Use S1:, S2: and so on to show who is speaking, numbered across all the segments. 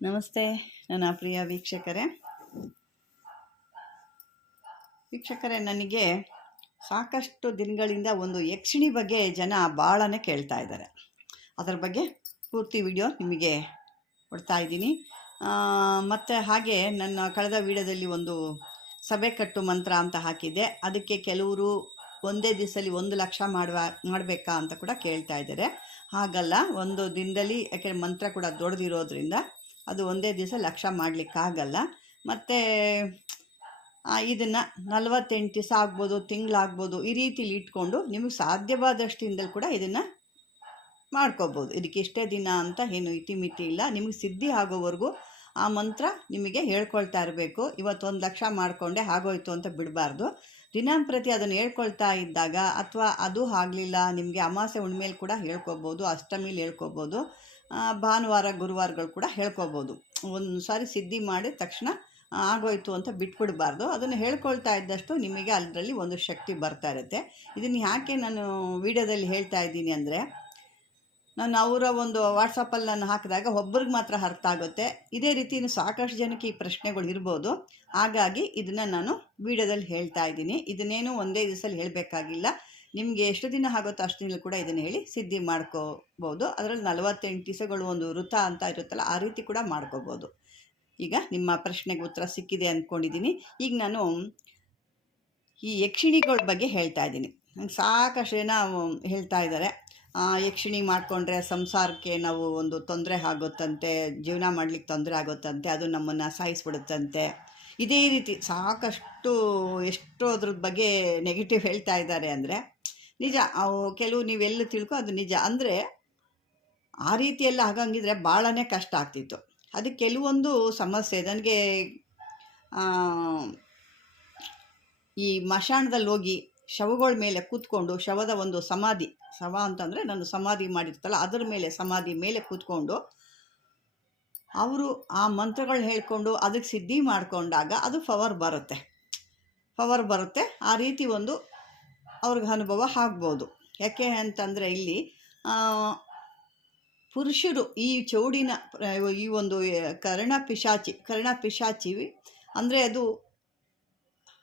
S1: ನಮಸ್ತೆ, ನನ್ನ ಪ್ರಿಯ ವೀಕ್ಷಕರೇ. ವೀಕ್ಷಕರೇ, ನನಗೆ ಸಾಕಷ್ಟು ದಿನಗಳಿಂದ ಒಂದು ಯಕ್ಷಿಣಿ ಬಗ್ಗೆ ಜನ ಭಾಳನೇ ಕೇಳ್ತಾ ಇದ್ದಾರೆ. ಅದರ ಬಗ್ಗೆ ಪೂರ್ತಿ ವಿಡಿಯೋ ನಿಮಗೆ ಕೊಡ್ತಾ ಇದ್ದೀನಿ. ಮತ್ತು ಹಾಗೆ ನನ್ನ ಕಳೆದ ವಿಡಿಯೋದಲ್ಲಿ ಒಂದು ಸಭೆ ಕಟ್ಟು ಮಂತ್ರ ಅಂತ ಹಾಕಿದ್ದೆ. ಅದಕ್ಕೆ ಕೆಲವರು ಒಂದೇ ದಿವಸದಲ್ಲಿ ಒಂದು ಲಕ್ಷ ಮಾಡುವ, ಮಾಡಬೇಕಾ ಅಂತ ಕೂಡ ಕೇಳ್ತಾ ಇದ್ದಾರೆ. ಹಾಗಲ್ಲ, ಒಂದು ದಿನದಲ್ಲಿ ಯಾಕೆ ಮಂತ್ರ ಕೂಡ ದೊಡ್ಡದಿರೋದ್ರಿಂದ ಅದು ಒಂದೇ ದಿವಸ ಲಕ್ಷ ಮಾಡಲಿಕ್ಕಾಗಲ್ಲ. ಮತ್ತು ಇದನ್ನು ನಲವತ್ತೆಂಟು ದಿವಸ ಆಗ್ಬೋದು ತಿಂಗಳಾಗ್ಬೋದು ಈ ರೀತಿಲಿ ಇಟ್ಕೊಂಡು ನಿಮಗೆ ಸಾಧ್ಯವಾದಷ್ಟಿಂದಲೂ ಕೂಡ ಇದನ್ನು ಮಾಡ್ಕೋಬೋದು. ಇದಕ್ಕೆ ಇಷ್ಟೇ ದಿನ ಅಂತ ಏನು ಇತಿಮಿತಿ ಇಲ್ಲ. ನಿಮಗೆ ಸಿದ್ಧಿ ಆಗೋವರೆಗೂ ಆ ಮಂತ್ರ ನಿಮಗೆ ಹೇಳ್ಕೊಳ್ತಾ ಇರಬೇಕು. ಇವತ್ತೊಂದು ಲಕ್ಷ ಮಾಡಿಕೊಂಡೆ ಆಗೋಯ್ತು ಅಂತ ಬಿಡಬಾರ್ದು. ದಿನಂಪ್ರತಿ ಅದನ್ನು ಹೇಳ್ಕೊಳ್ತಾ ಇದ್ದಾಗ ಅಥವಾ ಅದು ಆಗಲಿಲ್ಲ, ನಿಮಗೆ ಅಮಾಸೆ ಹುಣ್ಮೇಲೆ ಕೂಡ ಹೇಳ್ಕೊಬೋದು, ಅಷ್ಟಮಿಲಿ ಹೇಳ್ಕೊಬೋದು. ಭಾನುವಾರ, ಗುರುವಾರಗಳು ಕೂಡ ಹೇಳ್ಕೋಬೋದು. ಒಂದು ಸಾರಿ ಸಿದ್ಧಿ ಮಾಡಿದ ತಕ್ಷಣ ಆಗೋಯ್ತು ಅಂತ ಬಿಟ್ಬಿಡಬಾರ್ದು. ಅದನ್ನು ಹೇಳ್ಕೊಳ್ತಾ ಇದ್ದಷ್ಟು ನಿಮಗೆ ಅದರಲ್ಲಿ ಒಂದು ಶಕ್ತಿ ಬರ್ತಾ ಇರುತ್ತೆ. ಇದನ್ನು ಯಾಕೆ ನಾನು ವಿಡಿಯೋದಲ್ಲಿ ಹೇಳ್ತಾ ಇದ್ದೀನಿ ಅಂದರೆ, ನಾನು ಅವರ ಒಂದು ವಾಟ್ಸಪ್ಪಲ್ಲಿ ನಾನು ಹಾಕಿದಾಗ ಒಬ್ರಿಗೆ ಮಾತ್ರ ಅರ್ಥ ಆಗುತ್ತೆ. ಇದೇ ರೀತಿ ಸಾಕಷ್ಟು ಜನಕ್ಕೆ ಈ ಪ್ರಶ್ನೆಗಳು ಇರ್ಬೋದು. ಹಾಗಾಗಿ ಇದನ್ನು ನಾನು ವಿಡಿಯೋದಲ್ಲಿ ಹೇಳ್ತಾ ಇದ್ದೀನಿ. ಇದನ್ನೇನು ಒಂದೇ ದಿವಸದಲ್ಲಿ ಹೇಳಬೇಕಾಗಿಲ್ಲ. ನಿಮಗೆ ಎಷ್ಟು ದಿನ ಆಗುತ್ತೋ ಅಷ್ಟು ದಿನ ಕೂಡ ಇದನ್ನು ಹೇಳಿ ಸಿದ್ಧಿ ಮಾಡ್ಕೋಬೋದು ಅದರಲ್ಲಿ ನಲವತ್ತೆಂಟು ದಿವಸಗಳು ಒಂದು ವೃತ ಅಂತ ಇರುತ್ತಲ್ಲ, ಆ ರೀತಿ ಕೂಡ ಮಾಡ್ಕೋಬೋದು ಈಗ ನಿಮ್ಮ ಪ್ರಶ್ನೆಗೆ ಉತ್ತರ ಸಿಕ್ಕಿದೆ ಅಂದ್ಕೊಂಡಿದ್ದೀನಿ ಈಗ ನಾನು ಈ ಯಕ್ಷಿಣಿಗಳ ಬಗ್ಗೆ ಹೇಳ್ತಾ ಇದ್ದೀನಿ. ನಂಗೆ ಸಾಕಷ್ಟು ಜನ ಹೇಳ್ತಾ ಇದ್ದಾರೆ. ಯಕ್ಷಿಣಿ ಮಾಡಿಕೊಂಡ್ರೆ ಸಂಸಾರಕ್ಕೆ ನಾವು ಒಂದು ತೊಂದರೆ ಆಗುತ್ತಂತೆ, ಜೀವನ ಮಾಡಲಿಕ್ಕೆ ತೊಂದರೆ ಆಗುತ್ತಂತೆ, ಅದು ನಮ್ಮನ್ನು ಸಾಯಿಸ್ಬಿಡುತ್ತಂತೆ. ಇದೇ ರೀತಿ ಸಾಕಷ್ಟು ಎಷ್ಟು ಬಗ್ಗೆ ನೆಗೆಟಿವ್ ಹೇಳ್ತಾ ಇದ್ದಾರೆ ಅಂದರೆ ನಿಜ, ಅವು ಕೆಲವು ನೀವೆಲ್ಲ ತಿಳ್ಕೊ ಅದು ನಿಜ. ಅಂದರೆ ಆ ರೀತಿಯೆಲ್ಲ ಆಗಂಗಿದ್ರೆ ಭಾಳನೇ ಕಷ್ಟ ಆಗ್ತಿತ್ತು. ಅದು ಕೆಲವೊಂದು ಸಮಸ್ಯೆ, ನನಗೆ ಈ ಮಶಾಣದಲ್ಲಿ ಹೋಗಿ ಶವಗಳ ಮೇಲೆ ಕೂತ್ಕೊಂಡು ಶವದ ಒಂದು ಸಮಾಧಿ, ಶವ ಅಂತಂದರೆ ನಾನು ಸಮಾಧಿ ಮಾಡಿರ್ತಲ್ಲ ಅದರ ಮೇಲೆ, ಸಮಾಧಿ ಮೇಲೆ ಕೂತ್ಕೊಂಡು ಅವರು ಆ ಮಂತ್ರಗಳು ಹೇಳ್ಕೊಂಡು ಅದಕ್ಕೆ ಸಿದ್ಧಿ ಮಾಡಿಕೊಂಡಾಗ ಅದು ಪವರ್ ಬರುತ್ತೆ. ಪವರ್ ಬರುತ್ತೆ. ಆ ರೀತಿ ಒಂದು ಅವ್ರಿಗೆ ಅನುಭವ ಆಗ್ಬೋದು. ಯಾಕೆ ಅಂತಂದರೆ ಇಲ್ಲಿ ಪುರುಷರು ಈ ಚೌಡಿನ, ಈ ಒಂದು ಕರ್ಣ ಪಿಶಾಚಿ ಕರ್ಣ ಪಿಶಾಚಿ ಅಂದರೆ ಅದು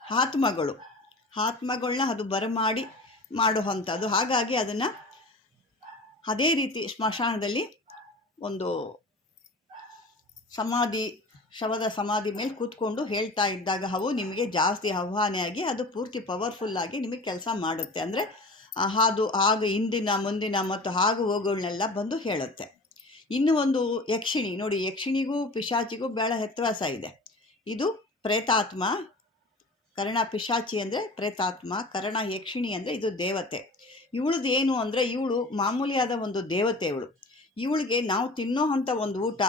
S1: ಆತ್ಮಗಳು ಆತ್ಮಗಳನ್ನ ಅದು ಬರಮಾಡಿ ಮಾಡುವಂಥದ್ದು. ಹಾಗಾಗಿ ಅದನ್ನು ಅದೇ ರೀತಿ ಸ್ಮಶಾನದಲ್ಲಿ ಒಂದು ಸಮಾಧಿ ಶವದ ಸಮಾಧಿ ಮೇಲೆ ಕೂತ್ಕೊಂಡು ಹೇಳ್ತಾ ಇದ್ದಾಗ ಅವು ನಿಮಗೆ ಜಾಸ್ತಿ ಆಹ್ವಾನೆಯಾಗಿ, ಅದು ಪೂರ್ತಿ ಪವರ್ಫುಲ್ಲಾಗಿ ನಿಮಗೆ ಕೆಲಸ ಮಾಡುತ್ತೆ. ಅಂದರೆ ಹಾದು ಆಗ ಹಿಂದಿನ, ಮುಂದಿನ ಮತ್ತು ಹಾಗು ಹೋಗುಗಳನ್ನೆಲ್ಲ ಬಂದು ಹೇಳುತ್ತೆ. ಇನ್ನು ಒಂದು ಯಕ್ಷಿಣಿ, ನೋಡಿ, ಯಕ್ಷಿಣಿಗೂ ಪಿಶಾಚಿಗೂ ಬೇಡ ವ್ಯತ್ಯಾಸ ಇದೆ. ಇದು ಪ್ರೇತಾತ್ಮ, ಕರ್ಣ ಪಿಶಾಚಿ ಅಂದರೆ ಪ್ರೇತಾತ್ಮ, ಕರ್ಣ ಯಕ್ಷಿಣಿ ಅಂದರೆ ಇದು ದೇವತೆ. ಇವಳದು ಏನು ಅಂದರೆ, ಇವಳು ಮಾಮೂಲಿಯಾದ ಒಂದು ದೇವತೆ ಇವಳು. ಇವಳಿಗೆ ನಾವು ತಿನ್ನೋ ಒಂದು ಊಟ,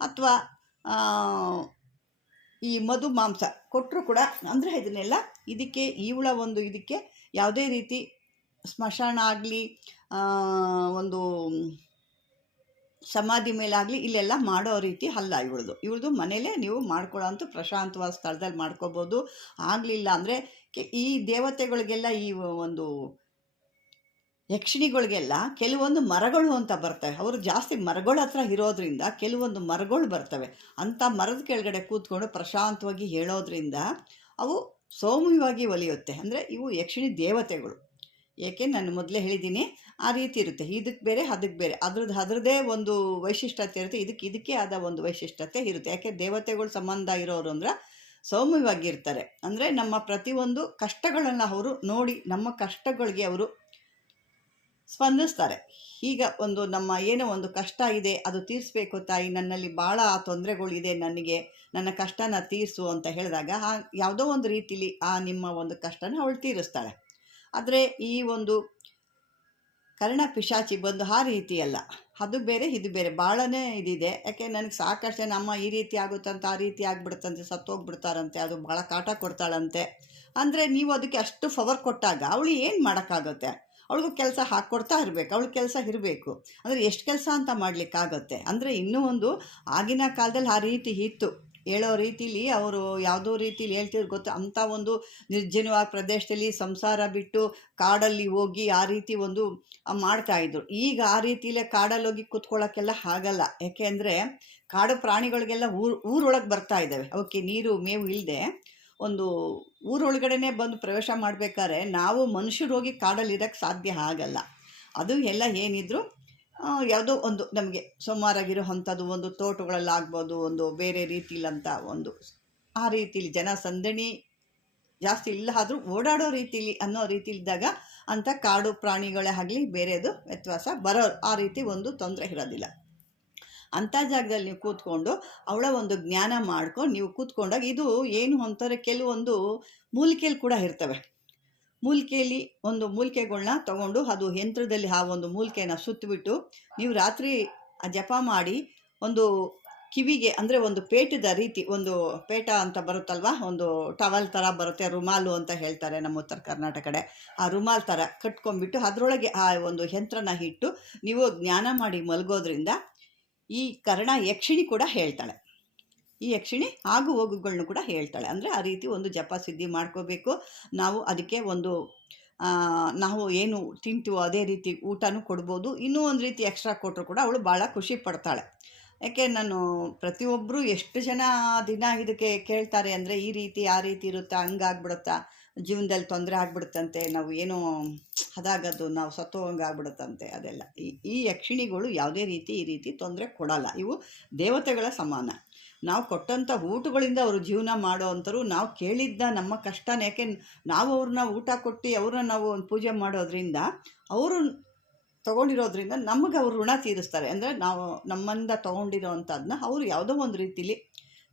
S1: ಅಥವಾ ಈ ಮಧು ಮಾಂಸ ಕೊಟ್ಟರು ಕೂಡ ಅಂದರೆ ಇದನ್ನೆಲ್ಲ ಇದಕ್ಕೆ ಇವಳ ಒಂದು ಇದಕ್ಕೆ ಯಾವುದೇ ರೀತಿ ಸ್ಮಶಾನ ಆಗಲಿ ಒಂದು ಸಮಾಧಿ ಮೇಲಾಗಲಿ ಇಲ್ಲೆಲ್ಲ ಮಾಡೋ ರೀತಿ ಅಲ್ಲ ಇವಳದು. ಇವಳದು ಮನೇಲೇ ನೀವು ಮಾಡ್ಕೊಳ್ಳೋಂಥ ಪ್ರಶಾಂತವಾದ ಸ್ಥಳದಲ್ಲಿ ಮಾಡ್ಕೋಬೋದು. ಆಗಲಿಲ್ಲ ಅಂದರೆ ಈ ದೇವತೆಗಳಿಗೆಲ್ಲ ಈ ಒಂದು ಯಕ್ಷಿಣಿಗಳಿಗೆಲ್ಲ ಕೆಲವೊಂದು ಮರಗಳು ಅಂತ ಬರ್ತವೆ. ಅವರು ಜಾಸ್ತಿ ಮರಗಳ ಹತ್ರ ಇರೋದ್ರಿಂದ ಕೆಲವೊಂದು ಮರಗಳು ಬರ್ತವೆ. ಅಂಥ ಮರದ ಕೆಳಗಡೆ ಕೂತ್ಕೊಂಡು ಪ್ರಶಾಂತವಾಗಿ ಹೇಳೋದ್ರಿಂದ ಅವು ಸೌಮ್ಯವಾಗಿ ಒಲಿಯುತ್ತೆ. ಅಂದರೆ ಇವು ಯಕ್ಷಿಣಿ ದೇವತೆಗಳು. ಏಕೆ? ನಾನು ಮೊದಲೇ ಹೇಳಿದ್ದೀನಿ, ಆ ರೀತಿ ಇರುತ್ತೆ. ಇದಕ್ಕೆ ಬೇರೆ ಅದಕ್ಕೆ ಬೇರೆ. ಅದ್ರದ್ದು ಅದರದೇ ಒಂದು ವೈಶಿಷ್ಟ್ಯತೆ ಇರುತ್ತೆ. ಇದಕ್ಕೆ ಇದಕ್ಕೆ ಆದ ಒಂದು ವೈಶಿಷ್ಟ್ಯತೆ ಇರುತ್ತೆ. ಯಾಕೆ? ದೇವತೆಗಳು ಸಂಬಂಧ ಇರೋರು ಅಂದ್ರೆ ಸೌಮ್ಯವಾಗಿರ್ತಾರೆ. ಅಂದರೆ ನಮ್ಮ ಪ್ರತಿಯೊಂದು ಕಷ್ಟಗಳನ್ನು ಅವರು ನೋಡಿ, ನಮ್ಮ ಕಷ್ಟಗಳಿಗೆ ಅವರು ಸ್ಪಂದಿಸ್ತಾರೆ. ಈಗ ಒಂದು ನಮ್ಮ ಏನೋ ಒಂದು ಕಷ್ಟ ಇದೆ, ಅದು ತೀರಿಸ್ಬೇಕು ತಾಯಿ, ನನ್ನಲ್ಲಿ ಭಾಳ ತೊಂದರೆಗಳಿದೆ, ನನಗೆ, ನನ್ನ ಕಷ್ಟನ ತೀರಿಸು ಅಂತ ಹೇಳಿದಾಗ, ಆ ಯಾವುದೋ ಒಂದು ರೀತಿಲಿ ಆ ನಿಮ್ಮ ಒಂದು ಕಷ್ಟನ ಅವಳು ತೀರಿಸ್ತಾಳೆ. ಆದರೆ ಈ ಒಂದು ಕರ್ಣ ಪಿಶಾಚಿ ಬಂದು ಆ ರೀತಿ ಅಲ್ಲ ಅದು ಬೇರೆ, ಇದು ಬೇರೆ, ಭಾಳನೇ ಇದಿದೆ. ಯಾಕೆ, ನನಗೆ ಸಾಕಷ್ಟು ನಮ್ಮ ಈ ರೀತಿ ಆಗುತ್ತಂತ, ಆ ರೀತಿ ಆಗಿಬಿಡುತ್ತಂತೆ ಸತ್ತೋಗ್ಬಿಡ್ತಾರಂತೆ, ಅದು ಭಾಳ ಕಾಟ ಕೊಡ್ತಾಳಂತೆ. ಅಂದರೆ ನೀವು ಅದಕ್ಕೆ ಅಷ್ಟು ಪವರ್ ಕೊಟ್ಟಾಗ, ಅವಳು ಏನು ಮಾಡೋಕ್ಕಾಗುತ್ತೆ? ಅವಳಿಗೂ ಕೆಲಸ ಹಾಕ್ಕೊಡ್ತಾ ಇರಬೇಕು ಅವಳ ಕೆಲಸ ಇರಬೇಕು. ಅಂದರೆ ಎಷ್ಟು ಕೆಲಸ ಅಂತ ಮಾಡಲಿಕ್ಕಾಗತ್ತೆ? ಅಂದರೆ ಇನ್ನೂ ಒಂದು ಆಗಿನ ಕಾಲದಲ್ಲಿ ಆ ರೀತಿ ಇತ್ತು. ಹೇಳೋ ರೀತಿಲಿ ಅವರು ಯಾವುದೋ ರೀತಿಲಿ ಹೇಳ್ತಿದ್ರು ಗೊತ್ತು? ಅಂಥ ಒಂದು ನಿರ್ಜನವಾದ ಪ್ರದೇಶದಲ್ಲಿ ಸಂಸಾರ ಬಿಟ್ಟು ಕಾಡಲ್ಲಿ ಹೋಗಿ ಆ ರೀತಿ ಒಂದು ಮಾಡ್ತಾಯಿದ್ರು ಈಗ ಆ ರೀತಿಲೇ ಕಾಡಲ್ಲಿ ಹೋಗಿ ಕೂತ್ಕೊಳ್ಳೋಕ್ಕೆಲ್ಲ ಆಗಲ್ಲ. ಯಾಕೆ ಕಾಡು ಪ್ರಾಣಿಗಳಿಗೆಲ್ಲ ಊರು, ಊರೊಳಗೆ ಬರ್ತಾ ಇದ್ದಾವೆ. ಅವಕ್ಕೆ ನೀರು, ಮೇವು ಇಲ್ಲದೆ. ಒಂದು ಊರೊಳಗಡೆನೇ ಬಂದು ಪ್ರವೇಶ ಮಾಡಬೇಕಾದ್ರೆ ನಾವು ಮನುಷ್ಯರು ಹೋಗಿ ಕಾಡಲ್ಲಿ ಇರೋಕ್ಕೆ ಸಾಧ್ಯ ಆಗಲ್ಲ. ಅದು ಎಲ್ಲ ಏನಿದ್ರು ಯಾವುದೋ ಒಂದು ನಮಗೆ ಸುಮಾರಾಗಿರೋ ಅಂಥದ್ದು ಒಂದು ತೋಟಗಳಲ್ಲಾಗ್ಬೋದು, ಒಂದು ಬೇರೆ ರೀತಿಲಂಥ ಒಂದು ಆ ರೀತಿಲಿ ಜನ ಸಂದಣಿ ಜಾಸ್ತಿ ಇಲ್ಲ ಆದರೂ ಓಡಾಡೋ ರೀತಿಲಿ ಅನ್ನೋ ರೀತಿಲಿದ್ದಾಗ ಅಂಥ ಕಾಡು ಪ್ರಾಣಿಗಳೇ ಆಗಲಿ ಬೇರೆದು ವ್ಯತ್ಯಾಸ ಬರೋ ಆ ರೀತಿ ಒಂದು ತೊಂದರೆ ಇರೋದಿಲ್ಲ. ಅಂಥ ಜಾಗದಲ್ಲಿ ನೀವು ಕೂತ್ಕೊಂಡು ಅವಳ ಒಂದು ಜ್ಞಾನ ಮಾಡ್ಕೊಂಡು ನೀವು ಕೂತ್ಕೊಂಡಾಗ ಇದು ಏನು ಅಂತಾರೆ ಕೆಲವೊಂದು ಮೂಲಿಕೆಯಲ್ಲಿ ಕೂಡ ಇರ್ತವೆ. ಮೂಲಿಕೆಯಲ್ಲಿ ಒಂದು ಮೂಲಿಕೆಗಳನ್ನ ತಗೊಂಡು ಅದು ಯಂತ್ರದಲ್ಲಿ ಆ ಒಂದು ಮೂಲಿಕೆನ ಸುತ್ತಬಿಟ್ಟು ನೀವು ರಾತ್ರಿ ಆ ಜಪ ಮಾಡಿ ಒಂದು ಕಿವಿಗೆ ಅಂದರೆ ಒಂದು ಪೇಟದ ರೀತಿ ಒಂದು ಪೇಟ ಅಂತ ಬರುತ್ತಲ್ವ? ಒಂದು ಟವಲ್ ಥರ ಬರುತ್ತೆ, ರುಮಾಲು ಅಂತ ಹೇಳ್ತಾರೆ ನಮ್ಮ ಉತ್ತರ ಕರ್ನಾಟಕ ಕಡೆ. ಆ ರುಮಾಲ್ ಥರ ಕಟ್ಕೊಂಡ್ಬಿಟ್ಟು ಅದರೊಳಗೆ ಆ ಒಂದು ಯಂತ್ರನ ಇಟ್ಟು ನೀವು ಜ್ಞಾನ ಮಾಡಿ ಮಲಗೋದ್ರಿಂದ ಈ ಕರ್ಣ ಯಕ್ಷಿಣಿ ಕೂಡ ಹೇಳ್ತಾಳೆ. ಈ ಯಕ್ಷಿಣಿ ಆಗು ಹೋಗುಗಳನ್ನು ಕೂಡ ಹೇಳ್ತಾಳೆ. ಅಂದರೆ ಆ ರೀತಿ ಒಂದು ಜಪ ಸಿದ್ಧಿ ಮಾಡ್ಕೋಬೇಕು. ನಾವು ಅದಕ್ಕೆ ಒಂದು ನಾವು ಏನು ತಿಂತೀವೋ ಅದೇ ರೀತಿ ಊಟನೂ ಕೊಡ್ಬೋದು. ಇನ್ನೂ ಒಂದು ರೀತಿ ಎಕ್ಸ್ಟ್ರಾ ಕೊಟ್ಟರು ಕೂಡ ಅವಳು ಭಾಳ ಖುಷಿ ಪಡ್ತಾಳೆ. ಯಾಕೆ ನಾನು ಪ್ರತಿಯೊಬ್ಬರು ಎಷ್ಟು ಜನ ದಿನ ಇದಕ್ಕೆ ಕೇಳ್ತಾರೆ ಅಂದರೆ ಈ ರೀತಿ ಆ ರೀತಿ ಇರುತ್ತಾ, ಹಂಗಾಗ್ಬಿಡುತ್ತಾ ಜೀವನದಲ್ಲಿ ತೊಂದರೆ ಆಗ್ಬಿಡುತ್ತಂತೆ, ನಾವು ಏನೋ ಅದಾಗದು ನಾವು ಸತ್ತೋಗಂಗೆ ಆಗ್ಬಿಡುತ್ತಂತೆ, ಅದೆಲ್ಲ. ಈ ಯಕ್ಷಿಣಿಗಳು ಯಾವುದೇ ರೀತಿ ಈ ರೀತಿ ತೊಂದರೆ ಕೊಡಲ್ಲ. ಇವು ದೇವತೆಗಳ ಸಮಾನ. ನಾವು ಕೊಟ್ಟಂಥ ಊಟಗಳಿಂದ ಅವರು ಜೀವನ ಮಾಡೋ ಅಂತರೂ ನಾವು ಕೇಳಿದ್ದ ನಮ್ಮ ಕಷ್ಟನ, ಯಾಕೆ ನಾವು ಅವ್ರನ್ನ ಊಟ ಕೊಟ್ಟು ಅವ್ರನ್ನ ನಾವು ಒಂದು ಪೂಜೆ ಮಾಡೋದ್ರಿಂದ ಅವರು ತೊಗೊಂಡಿರೋದ್ರಿಂದ ನಮಗೆ ಅವರು ಋಣ ತೀರಿಸ್ತಾರೆ. ಅಂದರೆ ನಾವು ನಮ್ಮಿಂದ ತೊಗೊಂಡಿರೋ ಅಂಥದ್ದನ್ನ ಅವರು ಯಾವುದೋ ಒಂದು ರೀತಿಲಿ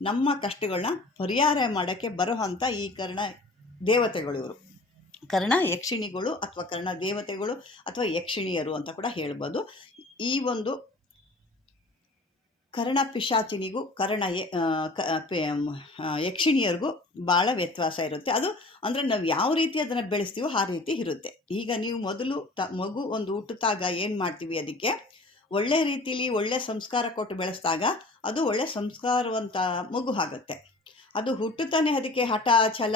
S1: ನಮ್ಮ ಕಷ್ಟಗಳನ್ನ ಪರಿಹಾರ ಮಾಡೋಕ್ಕೆ ಬರೋ ಅಂಥ ಈ ಕರ್ಣ ದೇವತೆಗಳು ಇವರು. ಕರ್ಣ ಯಕ್ಷಿಣಿಗಳು ಅಥವಾ ಕರ್ಣ ದೇವತೆಗಳು ಅಥವಾ ಯಕ್ಷಿಣಿಯರು ಅಂತ ಕೂಡ ಹೇಳ್ಬೋದು. ಈ ಒಂದು ಕರ್ಣ ಪಿಶಾಚಿನಿಗೂ ಕರ್ಣ ಯಕ್ಷಿಣಿಯರಿಗೂ ಭಾಳ ವ್ಯತ್ಯಾಸ ಇರುತ್ತೆ. ಅದು ಅಂದರೆ ನಾವು ಯಾವ ರೀತಿ ಅದನ್ನು ಬೆಳೆಸ್ತೀವೋ ಆ ರೀತಿ ಇರುತ್ತೆ. ಈಗ ನೀವು ಮೊದಲು ತ, ಮಗು ಒಂದು ಹುಟ್ಟುತ್ತಾಗ ಏನು ಮಾಡ್ತೀವಿ ಅದಕ್ಕೆ? ಒಳ್ಳೆ ರೀತಿಲಿ ಒಳ್ಳೆ ಸಂಸ್ಕಾರ ಕೊಟ್ಟು ಬೆಳೆಸಿದಾಗ ಅದು ಒಳ್ಳೆ ಸಂಸ್ಕಾರವಂತ ಮಗು ಆಗುತ್ತೆ. ಅದು ಹುಟ್ಟುತ್ತಾನೆ ಅದಕ್ಕೆ ಹಠ, ಛಲ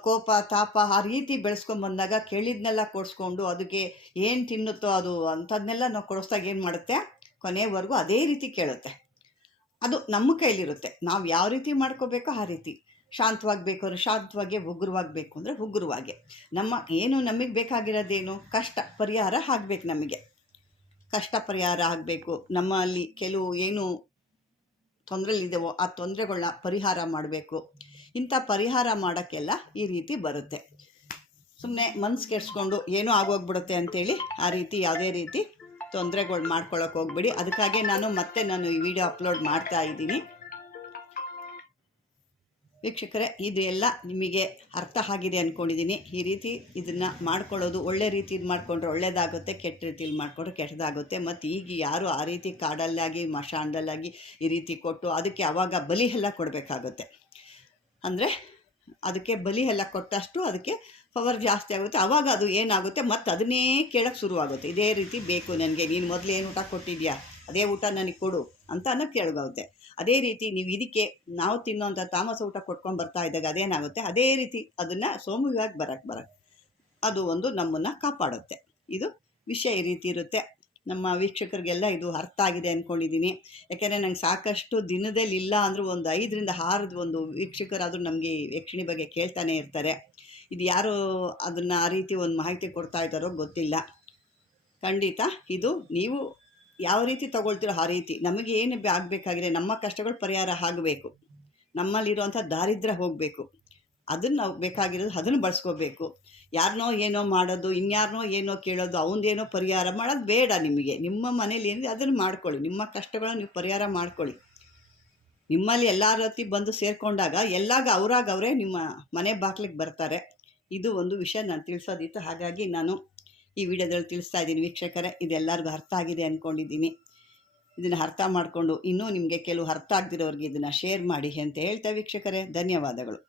S1: ಕೋಪ, ತಾಪ ಆ ರೀತಿ ಬೆಳೆಸ್ಕೊಂಬಂದಾಗ ಕೇಳಿದ್ನೆಲ್ಲ ಕೊಡಿಸ್ಕೊಂಡು ಅದಕ್ಕೆ ಏನು ತಿನ್ನುತ್ತೋ ಅದು ಅಂಥದ್ನೆಲ್ಲ ನಾವು ಕೊಡಿಸ್ದಾಗ ಏನು ಮಾಡುತ್ತೆ? ಕೊನೆವರೆಗೂ ಅದೇ ರೀತಿ ಕೇಳುತ್ತೆ. ಅದು ನಮ್ಮ ಕೈಲಿರುತ್ತೆ. ನಾವು ಯಾವ ರೀತಿ ಮಾಡ್ಕೋಬೇಕೋ ಆ ರೀತಿ. ಶಾಂತವಾಗಬೇಕು ಅಂದರೆ ಶಾಂತವಾಗಿ, ಉಗ್ರವಾಗಬೇಕು ಅಂದರೆ ಉಗ್ರವಾಗಿ. ನಮ್ಮ ಏನು ನಮಗೆ ಬೇಕಾಗಿರೋದೇನು? ಕಷ್ಟ, ಪರಿಹಾರ ಆಗಬೇಕು ನಮಗೆ. ಕಷ್ಟ, ಪರಿಹಾರ ಆಗಬೇಕು. ನಮ್ಮಲ್ಲಿ ಕೆಲವು ಏನು ತೊಂದರೆಲಿದ್ದೇವೋ ಆ ತೊಂದರೆಗಳನ್ನ ಪರಿಹಾರ ಮಾಡಬೇಕು. ಇಂಥ ಪರಿಹಾರ ಮಾಡೋಕ್ಕೆಲ್ಲ ಈ ರೀತಿ ಬರುತ್ತೆ. ಸುಮ್ಮನೆ ಮನ್ಸು ಕೆಡ್ಸ್ಕೊಂಡು ಏನೂ ಆಗೋಗ್ಬಿಡುತ್ತೆ ಅಂಥೇಳಿ ಆ ರೀತಿ ಯಾವುದೇ ರೀತಿ ತೊಂದರೆಗಳು ಮಾಡ್ಕೊಳ್ಳೋಕೆ ಹೋಗ್ಬೇಡಿ. ಅದಕ್ಕಾಗೆ ನಾನು ಮತ್ತೆ ನಾನು ಈ ವಿಡಿಯೋ ಅಪ್ಲೋಡ್ ಮಾಡ್ತಾ ಇದ್ದೀನಿ. ವೀಕ್ಷಕರೇ ಇದು ಎಲ್ಲ ನಿಮಗೆ ಅರ್ಥ ಆಗಿದೆ ಅಂದ್ಕೊಂಡಿದ್ದೀನಿ ಈ ರೀತಿ ಇದನ್ನು ಮಾಡ್ಕೊಳ್ಳೋದು ಒಳ್ಳೆ ರೀತಿಲಿ ಮಾಡಿಕೊಂಡ್ರೆ ಒಳ್ಳೆಯದಾಗುತ್ತೆ ಕೆಟ್ಟ ರೀತಿಲಿ ಮಾಡಿಕೊಂಡ್ರೆ ಕೆಟ್ಟದಾಗುತ್ತೆ. ಮತ್ತು ಈಗ ಯಾರು ಆ ರೀತಿ ಕಾಡಲ್ಲಾಗಿ, ಮಶಾಂಡಲ್ಲಾಗಿ ಈ ರೀತಿ ಕೊಟ್ಟು ಅದಕ್ಕೆ ಆವಾಗ ಬಲಿ ಎಲ್ಲ ಕೊಡಬೇಕಾಗುತ್ತೆ. ಅಂದರೆ ಅದಕ್ಕೆ ಬಲಿ ಎಲ್ಲ ಕೊಟ್ಟಷ್ಟು ಅದಕ್ಕೆ ಪವರ್ ಜಾಸ್ತಿ ಆಗುತ್ತೆ. ಆವಾಗ ಅದು ಏನಾಗುತ್ತೆ? ಮತ್ತು ಅದನ್ನೇ ಕೇಳೋಕ್ಕೆ ಶುರುವಾಗುತ್ತೆ. ಇದೇ ರೀತಿ ಬೇಕು ನನಗೆ. ನೀನು ಮೊದಲು ಏನು ಊಟ ಕೊಟ್ಟಿದ್ಯಾ? ಅದೇ ಊಟ ನನಗೆ ಕೊಡು ಅಂತ ಅನ್ನೋ ಕೇಳೋಗುತ್ತೆ ಅದೇ ರೀತಿ ನೀವು ಇದಕ್ಕೆ ನಾವು ತಿನ್ನೋಂಥ ತಾಮಸ ಊಟ ಕೊಟ್ಕೊಂಡು ಬರ್ತಾ ಇದ್ದಾಗ ಅದೇನಾಗುತ್ತೆ? ಅದೇ ರೀತಿ ಅದನ್ನು ಸೋಮುವಾಗಿ ಬರೋಕ್ಕೆ ಬರೋಕ್ಕೆ ಅದು ಒಂದು ನಮ್ಮನ್ನು ಕಾಪಾಡುತ್ತೆ. ಇದು ವಿಷಯ ಈ ರೀತಿ ಇರುತ್ತೆ. ನಮ್ಮ ವೀಕ್ಷಕರಿಗೆಲ್ಲ ಇದು ಅರ್ಥ ಆಗಿದೆ ಅಂದ್ಕೊಂಡಿದ್ದೀನಿ ಯಾಕೆಂದರೆ ನಂಗೆ ಸಾಕಷ್ಟು ದಿನದಲ್ಲಿ ಇಲ್ಲ ಅಂದರೂ ಒಂದು ಐದರಿಂದ ಆರದು ಒಂದು ವೀಕ್ಷಕರಾದರೂ ನಮಗೆ ಯಕ್ಷಿಣಿ ಬಗ್ಗೆ ಕೇಳ್ತಾನೆ ಇರ್ತಾರೆ. ಇದು ಯಾರು ಅದನ್ನು ಆ ರೀತಿ ಒಂದು ಮಾಹಿತಿ ಕೊಡ್ತಾ ಇದ್ದಾರೋ ಗೊತ್ತಿಲ್ಲ. ಖಂಡಿತ ಇದು ನೀವು ಯಾವ ರೀತಿ ತಗೊಳ್ತೀರೋ ಆ ರೀತಿ ನಮಗೆ ಏನು ಆಗಬೇಕಾಗಿದೆ ನಮ್ಮ ಕಷ್ಟಗಳು ಪರಿಹಾರ ಆಗಬೇಕು. ನಮ್ಮಲ್ಲಿರುವಂಥ ದಾರಿದ್ರ್ಯ ಹೋಗಬೇಕು. ಅದನ್ನು ನಾವು ಬೇಕಾಗಿರೋದು ಅದನ್ನು ಬಳಸ್ಕೋಬೇಕು. ಯಾರನ್ನೋ ಏನೋ ಮಾಡೋದು, ಇನ್ಯಾರನೋ ಏನೋ ಕೇಳೋದು, ಅವನದೇನೋ ಪರಿಹಾರ ಮಾಡೋದು ಬೇಡ ನಿಮಗೆ. ನಿಮ್ಮ ಮನೇಲಿ ಏನಿದೆ ಅದನ್ನು ಮಾಡ್ಕೊಳ್ಳಿ. ನಿಮ್ಮ ಕಷ್ಟಗಳನ್ನು ನೀವು ಪರಿಹಾರ ಮಾಡ್ಕೊಳ್ಳಿ. ನಿಮ್ಮಲ್ಲಿ ಎಲ್ಲರ ರೀತಿ ಬಂದು ಸೇರಿಕೊಂಡಾಗ ಎಲ್ಲಾಗ ಅವರಾಗ ಅವರೇ ನಿಮ್ಮ ಮನೆ ಬಾಗಿಲಿಗೆ ಬರ್ತಾರೆ. ಇದು ಒಂದು ವಿಷಯ ನಾನು ತಿಳಿಸೋದಿತ್ತು. ಹಾಗಾಗಿ ನಾನು ಈ ವಿಡಿಯೋದಲ್ಲಿ ತಿಳಿಸ್ತಾ ಇದ್ದೀನಿ ವೀಕ್ಷಕರೇ. ಇದೆಲ್ಲರಿಗೂ ಅರ್ಥ ಆಗಿದೆ ಅಂದ್ಕೊಂಡಿದ್ದೀನಿ ಇದನ್ನು ಅರ್ಥ ಮಾಡಿಕೊಂಡು ಇನ್ನೂ ನಿಮಗೆ ಕೆಲವು ಅರ್ಥ ಆಗದಿರೋರಿಗೆ ಇದನ್ನು ಶೇರ್ ಮಾಡಿ ಅಂತ ಹೇಳ್ತಾ ವೀಕ್ಷಕರೇ. ಧನ್ಯವಾದಗಳು.